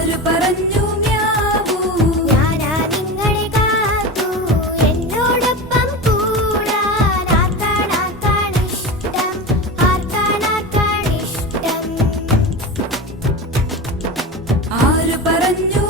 ആര് പറഞ്ഞു മ്യാവൂ? ഞാനാ നിങ്ങളെ കാത്തു എന്നോടൊപ്പം കൂടാൻ. ആർക്കാണിഷ്ടം, ആർക്കാണിഷ്ടം? ആര് പറഞ്ഞു